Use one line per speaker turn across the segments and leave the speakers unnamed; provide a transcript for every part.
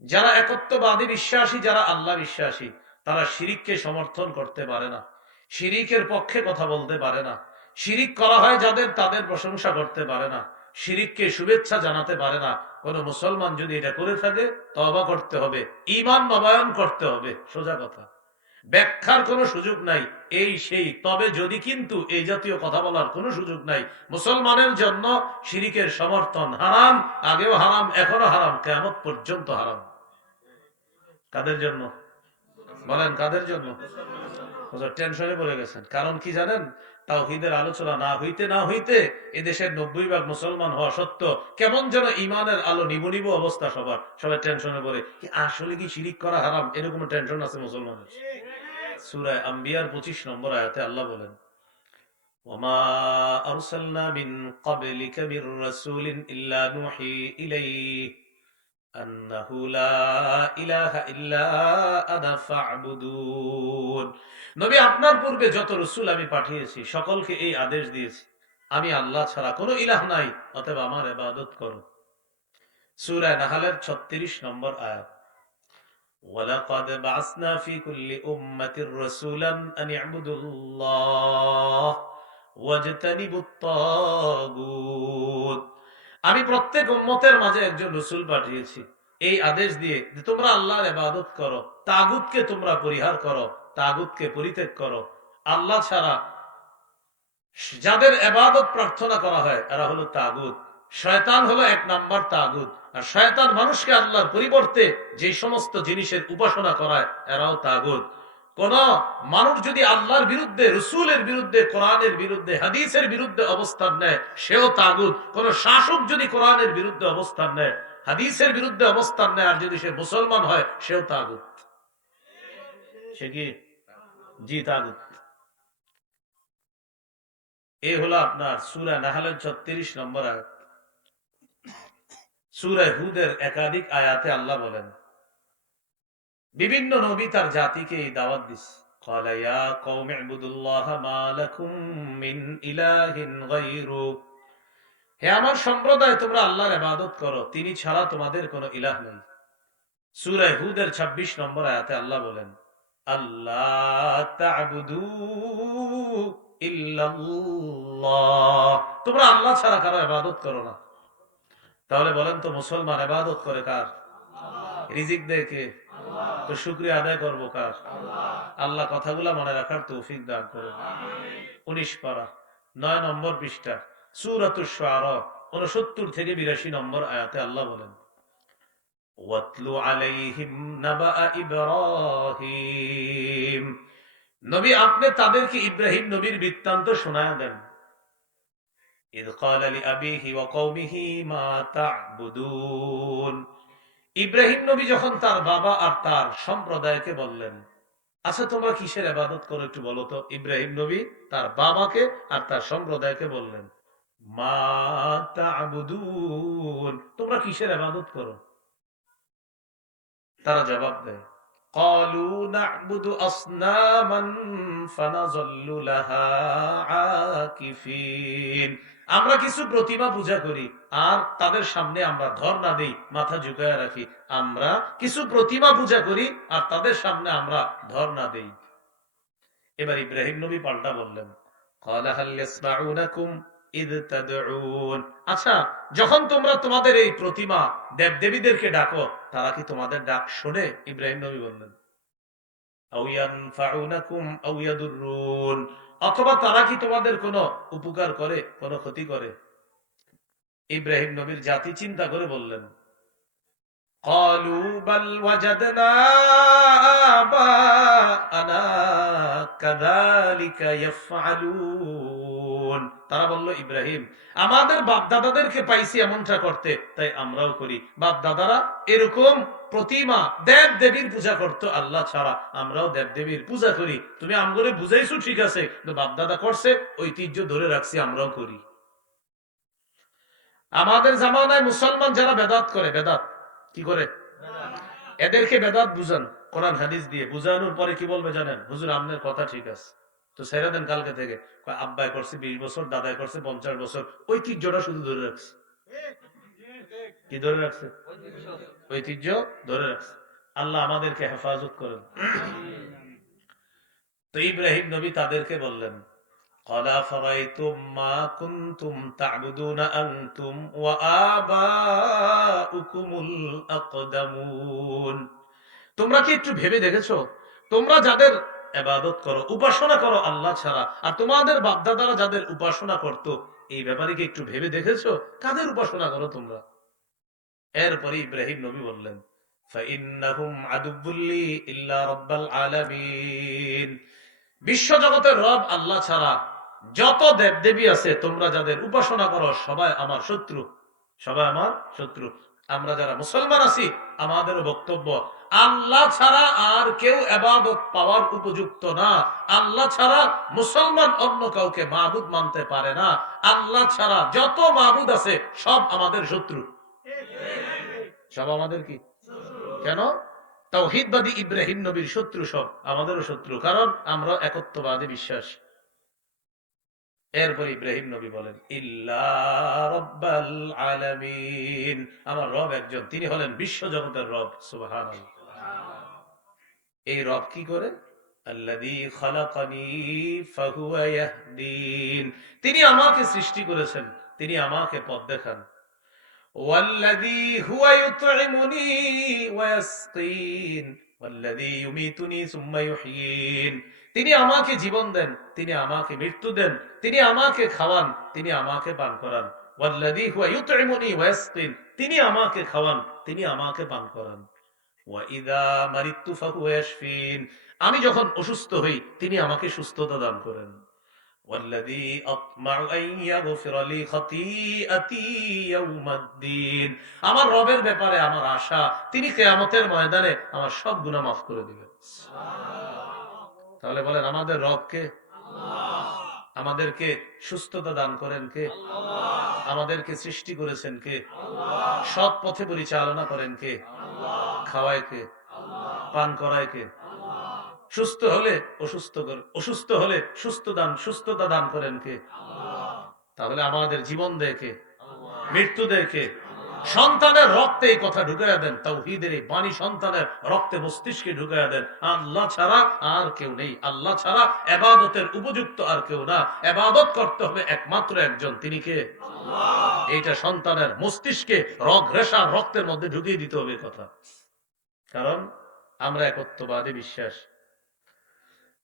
যারা একত্ববাদী বিশ্বাসী, যারা আল্লাহ বিশ্বাসী, তারা শিরিককে সমর্থন করতে পারে না। শিরিকের পক্ষে কথা বলতে পারে না। শিরিক করা হয় যাদের, তাদের প্রশংসা করতে পারে না। শিরিককে শুভেচ্ছা জানাতে পারে না। কোন মুসলমান যদি এটা করে থাকে তবা করতে হবে ইমান নবায়ন করতে হবে। সোজা কথা। ব্যাখ্যার কোনো সুযোগ নাই, এই সেই। তবে যদি কিন্তু এই জাতীয় কথা বলার কোনো সুযোগ নাই, মুসলমানের জন্য শিরিকের সমর্থন হারাম, আগেও হারাম এখনও হারাম কেমন পর্যন্ত হারাম। কাদের জন্য? বলেন, কাদের জন্য? টেনশনে পড়ে গেছেন কারণ কি জানেন তাওহিদের আলোচনা না হইতে না হইতে এদেশের নব্বই ভাগ মুসলমান হওয়া সত্য কেমন যেন ইমানের আলো নিবু নিবু অবস্থা সবার সবাই টেনশনে পড়ে কি আসলে কি শিরিক করা হারাম এরকম টেনশন আছে মুসলমানের সুরায় আম্বিয়ার পঁচিশ নম্বর আয়াতে আল্লাহ বলেন وما أرسلنا من قبلك من رسول إلا نوحي إليه নবী আপনার পূর্বে যত রসুল আমি পাঠিয়েছি সকলকে এই আদেশ দিয়েছি আমি আল্লাহ ছাড়া কোনো ইলাহ নাই অতএব আমার ইবাদত করো সূরা নাহালের 36 নম্বর আয়াত ولقد بعثنا في كل أمة رسولا أن اعبدوا الله واجتنبوا الطاغوت আমি প্রত্যেক উম্মতের মাঝে একজন রসুল পাঠিয়েছি। এই আদেশ দিয়ে তোমরা আল্লাহর ইবাদত করো, তাগুতকে তোমরা পরিহার করো, তাগুতকে পরিত্যাগ করো। আল্লাহ ছাড়া যাদের এবাদত প্রার্থনা করা হয়, এরা হলো তাগুত। শয়তান হলো এক নাম্বার তাগুত। আর শয়তান মানুষকে আল্লাহর পরিবর্তে যে সমস্ত জিনিসের উপাসনা করায়, এরাও তাগুত। কোন মানুষ যদি আল্লাহর বিরুদ্ধে, রসুলের বিরুদ্ধে, কোরআনের বিরুদ্ধে, হাদিসের বিরুদ্ধে অবস্থান নেয়, সেও তাগুত। কোন শাসক যদি কোরআনের বিরুদ্ধে অবস্থান নেয়, হাদিসের বিরুদ্ধে অবস্থান নেয়, আর যদি সে মুসলমান হয়, সেও তাগুত। সে কি? জি, তাগুত। এ হলো আপনার সুরা নাহালের ছত্রিশ নম্বর আয়াত। সুরায় হুদের একাধিক আয়াতে আল্লাহ বলেন বিভিন্ন নবী তার জাতিকে এই দাওয়াত দিস قال يا قوم اعبدوا الله ما لكم من إله غيره হে আমার সম্প্রদায় তোমরা আল্লাহর ইবাদত করো তিনি ছাড়া তোমাদের কোনো ইলাহ নেই সূরা হুদের 26 নম্বর আয়াতে আল্লাহ বলেন আল্লাহ তা'বুদু ইল্লাল্লাহ তোমরা আল্লাহ ছাড়া কারো ইবাদত করো না তাহলে বলেন তো মুসলমান ইবাদত করে কার রিজিক দেয় কে তো শুক্রিয়া আদায় করবো কার আল্লাহ কথাগুলা মনে রাখার তৌফিক দান করুন উনিশ পারা নয় নম্বর পৃষ্ঠা সুরাত উনসত্তর থেকে বিরাশি নম্বর আয়াতে আল্লাহ বলেন ওয়াতলু আলাইহিম নাবা ইব্রাহিম নবী আপনি তাদেরকে ইব্রাহিম নবীর বৃত্তান্ত শোনায় দেন إذ قال لأبيه وقومه ما تعبدون ইব্রাহিম নবী যখন তার বাবা আর তার সম্প্রদায়কে বললেন আচ্ছা তোমরা কিসের আবাদত করো একটু বলো তো? ইব্রাহিম নবী তার বাবাকে আর তার সম্প্রদায়কে বললেন, মা তোমরা কিসের আবাদত করো? তারা জবাব দেয় قالوا نعبد أصناما فنظل لها عاكفين আমরা কিছু প্রতিমা পূজা করি আর তাদের সামনে আমরা ধর্ণা দেই মাথা ঝুঁকায় রাখি আমরা কিছু প্রতিমা পূজা করি আর তাদের সামনে আমরা ধর্ণা দেই এবার ইব্রাহিম নবী পাল্টা বললেন قال هل يسمعونكم إذ تدعون আচ্ছা যখন তোমরা তোমাদের এই প্রতিমা দেবদেবীদেরকে ডাকো তারা কি তোমাদের ডাক শোনে ইব্রাহিম নবী বললেন আও ইয়ানফাউনাকুম আও ইয়াদুররুন অথবা তারা কি তোমাদের কোনো উপকার করে কোনো ক্ষতি করে ইব্রাহিম নবীর জাতি চিন্তা করে বললেন قالوا بل وجدنا آباءنا كذلك يفعلون তারা বলল, ইব্রাহিম, আমাদের বাপ দাদাদেরকে পাইছি এমনটা করতে। তাই আমরাও করি। বাপ দাদারা এরকম প্রতিমা দেব দেবীর পূজা করতো। আল্লাহ ছাড়া আমরাও দেব দেবীর পূজা করি। তুমি আমগরে বুঝাইছো ঠিক আছে বাপ দাদা করছে, ঐতিহ্য ধরে রাখছি, আমরাও করি। আমাদের জামানায় মুসলমান যারা বেদাত করে, বেদাত কি করে? এদেরকে বেদাত বুঝান, কোরআন হাদিস দিয়ে। বুঝানোর পরে কি বলবে জানেন? হুজুর, আপনার কথা ঠিক আছে। তো সেরা দেন কালকে থেকে। আব্বায় করছে, বিশ বছর দাদায় করছে, পঞ্চাশ বছর। ঐতিহ্যটা শুধু ধরে রাখছে। কি ধরে রাখছে? ঐতিহ্য ধরে রাখছে। আল্লাহ আমাদেরকে হেফাজত করেন। তো ইব্রাহিম নবী তাদেরকে বললেন তোমরা কি একটু ভেবে দেখেছ? তোমরা যাদের এবাদত করো, উপাসনা করো আল্লাহ ছাড়া। আর তোমাদের বাপদাদারা যাদের উপাসনা করতো, এই ব্যাপারে কি একটু ভেবে দেখেছ? কাদের উপাসনা করো তোমরা? এরপরে ইব্রাহিম নবী বললেন বিশ্ব জগতের রব আল্লাহ ছাড়া যত দেব দেবী আছে, তোমরা যাদের উপাসনা করো, সবাই আমার শত্রু। সবাই আমার শত্রু। আমরা যারা মুসলমান আছি, আমাদেরও বক্তব্য আল্লাহ ছাড়া আর কেউ এবাদত পাওয়ার উপযুক্ত না। আল্লাহ ছাড়া মুসলমান অন্য কাউকে মাহবুদ মানতে পারে না। আল্লাহ ছাড়া যত মাহবুদ আছে, সব আমাদের শত্রু। সব আমাদের কি? কেন? তাওহিদবাদী ইব্রাহিম নবীর শত্রু সব, আমাদেরও শত্রু। কারণ আমরা একত্ববাদে বিশ্বাস। এরপর ইব্রাহিম নবী বলেন আলামিন। আমার রব একজন, তিনি হলেন বিশ্ব জগতের রব সুবহান এই রব কি করেন তিনি আমাকে সৃষ্টি করেছেন, তিনি আমাকে পথ দেখান। তিনি আমাকে জীবন দেন, তিনি আমাকে মৃত্যু দেন, তিনি আমাকে খাওয়ান, তিনি আমাকে পান করান। তিনি আমাকে খাওয়ান, তিনি আমাকে পান করান। আমি যখন অসুস্থ হই তিনি আমাকে সুস্থতা দান করেন। আমার রবের ব্যাপারে আমার আশা তিনি কেয়ামতের ময়দানে আমার সব গুণা মাফ করে দিবেন। তাহলে বলেন আমাদের রবকে আমাদেরকে সুস্থতা দান করেন কে? আমাদেরকে সৃষ্টি করেছেন কে? সৎ পথে পরিচালনা করেন কে? খাওয়ায় কে পান করায় কে সুস্থ হলে অসুস্থ অসুস্থ হলে সুস্থ দান, সুস্থতা দান করেন কে? তাহলে আমাদের জীবন দেখে মৃত্যু দেখে সন্তানের রক্তে এই কথা ঢুকাইয়া দেন তাওহীদের এই বাণী সন্তানের রক্তে মস্তিষ্কে ঢুকাইয়া দেন। আল্লাহ ছাড়া আর কেউ নেই। আল্লাহ ছাড়া এবাদতের উপযুক্ত আর কেউ না। এবাদত করতে হবে একমাত্র একজন তিনি কে? এইটা সন্তানের মস্তিষ্কে রগ রেশা রক্তের মধ্যে ঢুকিয়ে দিতে হবে কথা। কারণ আমরা একত্ববাদে বিশ্বাস।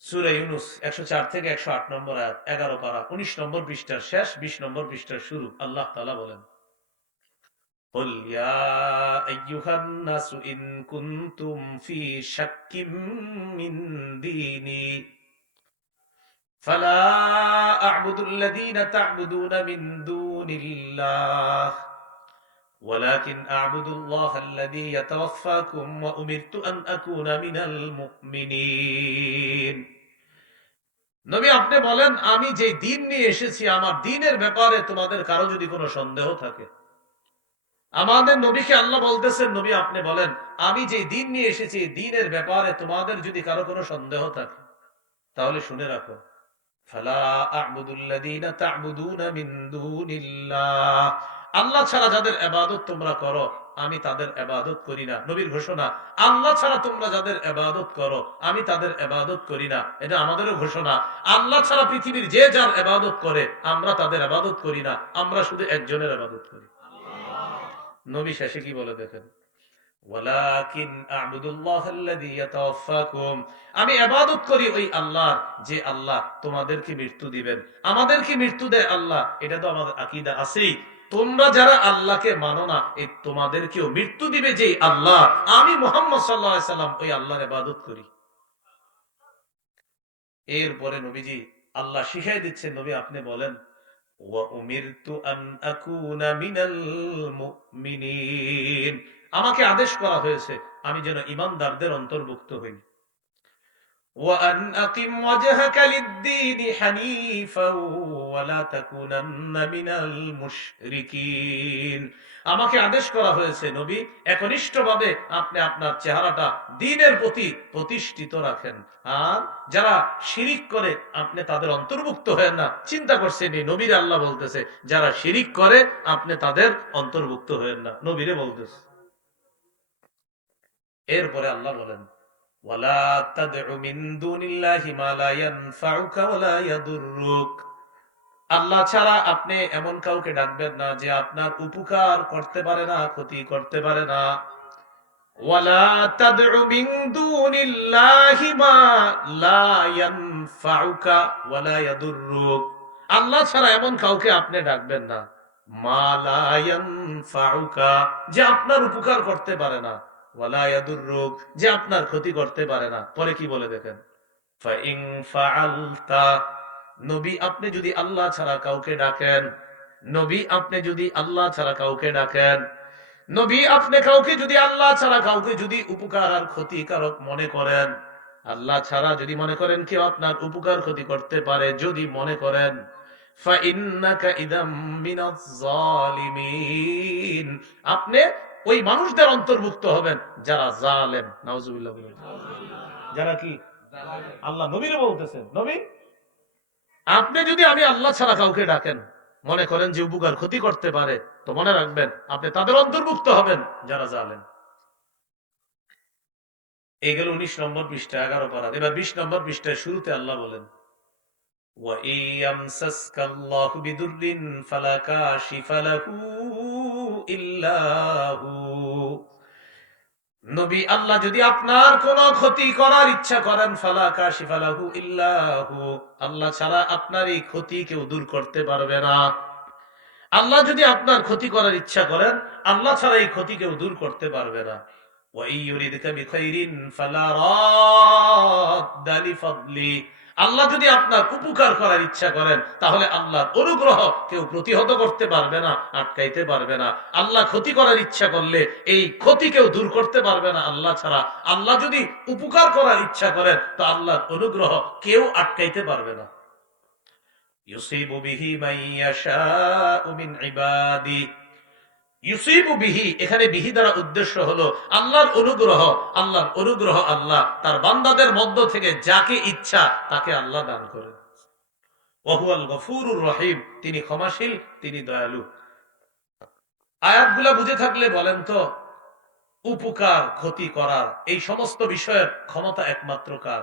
সুরে ইউনুস একশো চার থেকে একশো আট নম্বর আয়াত এগারো পারা উনিশ নম্বর পৃষ্ঠার শেষ বিশ নম্বর পৃষ্ঠার শুরু। আল্লাহ তালা বলেন قل يا أيها الناس إن كنتم في شك من ديني فلا أعبد الذين تعبدون من دون الله ولكن أعبد الله الذي يتوفاكم وأمرت أن أكون من المؤمنين নবী আপনি বলেন আমি যে দিন নিয়ে এসেছি আমার দিনের ব্যাপারে তোমাদের কারো যদি কোনো সন্দেহ থাকে আমাদের নবীকে আল্লাহ বলতেছেন, নবী আপনি বলেন, আমি যে দিন নিয়ে এসেছি দিনের ব্যাপারে তোমাদের যদি কারও কোনো সন্দেহ থাকে, তাহলে শুনে রাখো। আল্লাহ ছাড়া যাদের এবাদত তোমরা করো, আমি তাদের এবাদত করি না। নবীর ঘোষণা, আল্লাহ ছাড়া তোমরা যাদের এবাদত করো, আমি তাদের এবাদত করি না। এটা আমাদেরও ঘোষণা। আল্লাহ ছাড়া পৃথিবীর যে যার এবাদত করে, আমরা তাদের এবাদত করি না। আমরা শুধু একজনের এবাদত করি। নবী শেষে কি বলে দেখেন? আমি ইবাদত করি ওই আল্লাহর, যে আল্লাহ তোমাদেরকে মৃত্যু দিবেন। আমাদেরকে মৃত্যু দেয় আল্লাহ, এটা তো আমাদের আকীদা আছেই। তোমরা যারা আল্লাহকে মানো না এই তোমাদেরকেও মৃত্যু দিবে যে আল্লাহ। আমি মোহাম্মদ সাল্লাল্লাহু সাল্লাম ওই আল্লাহর ইবাদত করি। এরপরে নবীজি আল্লাহ শিখাই দিচ্ছেন, নবী, আপনি বলেন আমাকে আদেশ করা হয়েছে আমি যেন ইমানদারদের অন্তর্ভুক্ত হই। وأن أقم وجهك للدين حنيفا ولا تكونن من المشركين আমাকে আদেশ করা হয়েছে নবী একনিষ্ঠভাবে আপনি আপনার চেহারাটা দিনের প্রতি প্রতিষ্ঠিত রাখেন আর যারা শিরিক করে আপনি তাদের অন্তর্ভুক্ত হয়েন না চিন্তা করছেন এই নবীর আল্লাহ বলতেছে যারা শিরিক করে আপনি তাদের অন্তর্ভুক্ত হয়েন না নবীরে বলতেছে এরপরে আল্লাহ বলেন ওয়ালা তাদউ মিন দুনিল্লাহি মা লা ইয়ানফাউকা ওয়ালা ইয়াদুররুক। আল্লাহ ছাড়া আপনি এমন কাউকে ডাকবেন না যে আপনার উপকার করতে পারে না, ক্ষতি করতে পারে না। আল্লাহ ছাড়া এমন কাউকে আপনি ডাকবেন না। মা লা যে আপনার উপকার করতে পারে না। যে আপনার ক্ষতি করতে পারে না। পরে কি বলে দেখেন? নবী আপনি যদি আল্লাহ ছাড়া কাউকে ডাকেন, নবী আপনি যদি আল্লাহ ছাড়া কাউকে ডাকেন, নবী আপনি কাউকে যদি আল্লাহ ছাড়া কাউকে যদি উপকার আর ক্ষতিকারক মনে করেন, আল্লাহ ছাড়া যদি মনে করেন কেউ আপনার উপকার ক্ষতি করতে পারে, যদি মনে করেন আপনি ওই মানুষদের অন্তর্ভুক্ত হবেন যারা জালেম নাউজুবিল্লাহ বলুন। যারা কি আল্লাহ নবীরে বলতেছেন নবী আপনি যদি আমি আল্লাহ ছাড়া কাউকে ডাকেন মনে করেন যে উপকার ক্ষতি করতে পারে তো মনে রাখবেন আপনি তাদের অন্তর্ভুক্ত হবেন যারা জানেন এই গেল উনিশ নম্বর পৃষ্ঠা এগারো পারা এবার বিশ নম্বর পৃষ্ঠায় শুরুতে আল্লাহ বলেন وَإِن يَمْسَسْكَ اللَّهُ بِضُرٍّ فَلَا كَاشِفَ لَهُ ইল্লাহু। নবী আল্লাহ যদি আপনার কোন ক্ষতি করার ইচ্ছা করেন, ফালা কাশিফালাহু ইল্লাহু। আল্লাহ ছাড়া আপনার এই ক্ষতি কেউ দূর করতে পারবে না। আল্লাহ যদি আপনার ক্ষতি করার ইচ্ছা করেন, আল্লাহ ছাড়া এই ক্ষতি কেউ দূর করতে পারবে না। ওয়াইয়ুরিদকা বিখাইরিন ফালা রাদ্দা লিফাদলি। আল্লাহ যদি আপনার উপকার করার ইচ্ছা করেন, তাহলে আল্লাহর অনুগ্রহ কেউ প্রতিহত করতে পারবে না, আটকাইতে পারবে না। আল্লাহ ক্ষতি করার ইচ্ছা করলে এই ক্ষতি কেউ দূর করতে পারবে না আল্লাহ ছাড়া। আল্লাহ যদি উপকার করার ইচ্ছা করেন, তো আল্লাহর অনুগ্রহ কেউ আটকাইতে পারবে না। ইউসিবু বিহি মান ইয়াশাউ মিন ইবাদি। ইউসিবু বিহি, এখানে বিহি দ্বারা উদ্দেশ্য হলো আল্লাহর অনুগ্রহ আল্লাহর অনুগ্রহ আল্লাহ, তার বান্দাদের মধ্য থেকে যাকে ইচ্ছা তাকে আল্লাহ দান গফুরুর রহিম, তিনি ক্ষমাশীল, তিনি দয়ালু। আয়াতগুলা বুঝে থাকলে বলেন তো, উপকার, ক্ষতি করার এই সমস্ত বিষয়ের ক্ষমতা একমাত্র কার?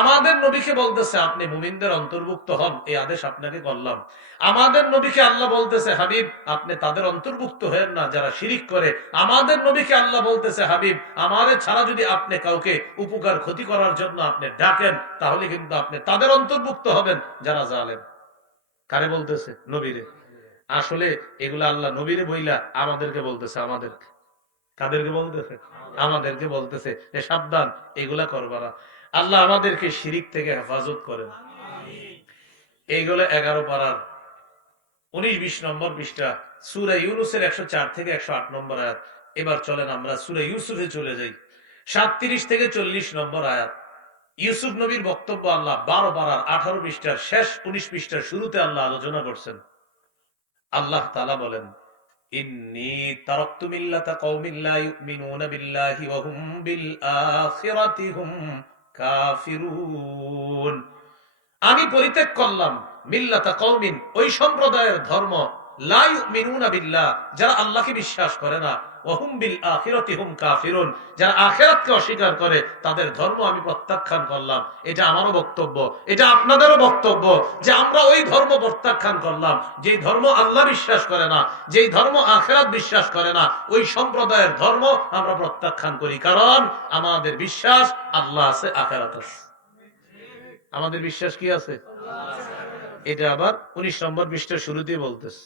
আমাদের নবীকে বলতেছে, আপনি মুমিনদের অন্তর্ভুক্ত হন। এই আদেশ আপনাকে করলাম। আমাদের নবীকে আল্লাহ বলতেছে, হাবিব, আপনি তাদের অন্তর্ভুক্ত হয়েন না, যারা শিরিক করে। আমাদের নবীকে আল্লাহ বলতেছে, হাবিব, আমাদের ছাড়া যদি আপনি কাউকে উপকার, ক্ষতি করার জন্য আপনি ডাকেন, তাহলে কিন্তু আপনি তাদের অন্তর্ভুক্ত হবেন। যারা জালেন কারে বলতেছে? নবীরে। আসলে এগুলা আল্লাহ নবীরে বইলা আমাদেরকে বলতেছে, আমাদেরকে। কাদেরকে বলতেছে? আমাদেরকে বলতেছে। সাবধান, এগুলা করবা আল্লাহ আমাদেরকে শিরিক থেকে হেফাজত করেন। এইগুলো এগারো পাড়ার উনিশ বিশ নম্বর পৃষ্ঠা সুরা ইউনুসের একশো চার থেকে একশো আট নম্বর আয়াত। এবার চলেন আমরা সুরা ইউসুফে চলে যাই। সাতত্রিশ থেকে চল্লিশ নম্বর আয়াত। ইউসুফ নবীর বক্তব্য আল্লাহ বারো বারার আঠারো পৃষ্ঠার শেষ উনিশ পৃষ্ঠার শুরুতে আল্লাহ আলোচনা করছেন। আল্লাহ তালা বলেন ইন্নি কাফিরুন। আমি পরিত্যাগ করলাম মিল্লাতা কৌমিন ওই সম্প্রদায়ের ধর্ম। লাই মিনুনা বিল্লাহ, যারা আল্লাহকে বিশ্বাস করে না। যারা আখিরাতকে অস্বীকার করে, তাদের ধর্ম আমি প্রত্যাখ্যান করলাম। এটা আমারও বক্তব্য, এটা আপনাদেরও বক্তব্য যে আমরা ওই ধর্ম প্রত্যাখ্যান করলাম। ধর্ম আল্লাহ বিশ্বাস করে না ধর্ম আখেরাত বিশ্বাস করে না, ওই সম্প্রদায়ের ধর্ম আমরা প্রত্যাখ্যান করি। কারণ আমাদের বিশ্বাস আল্লাহ আছে, আখেরাত আমাদের বিশ্বাস কি আছে? এটা আবার উনিশ নম্বর পৃষ্ঠের শুরুতেই বলতেছে।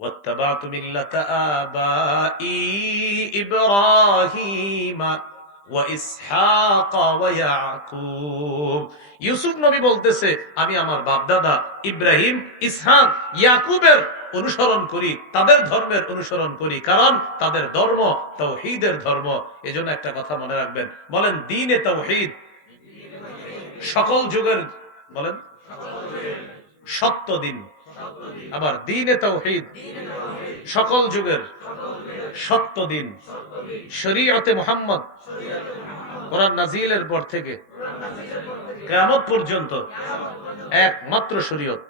واتبعت ملة آبائي إبراهيم وإسحاق ويعقوب ইউসুফ নবী বলতেছে আমি আমার বাপ দাদা ইব্রাহিম ইসহাক ইয়াকুবের অনুসরণ করি তাদের ধর্মের অনুসরণ করি কারণ তাদের ধর্ম তৌহিদের ধর্ম এজন্য একটা কথা মনে রাখবেন বলেন দিনে তৌহিদ সকল যুগের বলেন সত্য দিন আবার দিনে তৌহিদ, সকল যুগের সত্য দিন। শরীয়তে মোহাম্মদ, কোরআন নাজিলের পর থেকে কেমন পর্যন্ত একমাত্র শরীয়ত।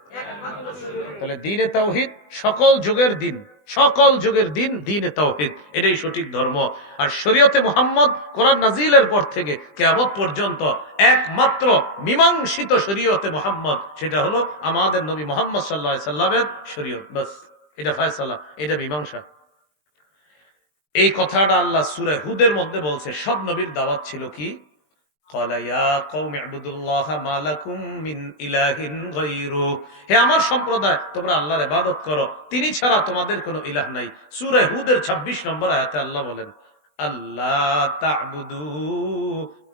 তাহলে দিনে তাওহিদ সকল যুগের দিন। সকল যুগের দিন দিনে তাওহিদ। এটাই সঠিক ধর্ম। আর শরীয়তে মোহাম্মদ কোরআন নাজিলের পর থেকে কেয়ামত পর্যন্ত একমাত্র মীমাংসিত শরীয়তে মোহাম্মদ, সেটা হলো আমাদের নবী মোহাম্মদ সাল্লাহ সাল্লামের শরীয়ত। বাস, এটা ফায়সালা, এটা মীমাংসা। এই কথাটা আল্লাহ সুরে হুদের মধ্যে বলছে, সব নবীর দাওয়াত ছিল কি? قال يا قوم اعبدوا الله ما لكم من إله غيره হে আমার সম্প্রদায় তোমরা আল্লাহর ইবাদত করো তিনি ছাড়া তোমাদের কোনো ইলাহ নাই সূরা হুদের 26 নম্বর আয়াতে আল্লাহ বলেন আল্লাহ তা'বুদু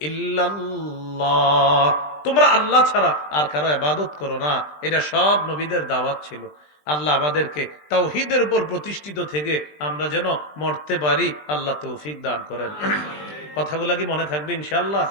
ইল্লাল্লাহ তোমরা আল্লাহ ছাড়া আর কারো ইবাদত করো না এটা সব নবীদের দাওয়াত ছিল আল্লাহ আমাদেরকে তাওহীদের উপর প্রতিষ্ঠিত থেকে আমরা যেন মরতে পারি আল্লাহ তৌফিক দান করেন কথাগুলা কি মনে থাকবে ইনশাআল্লাহ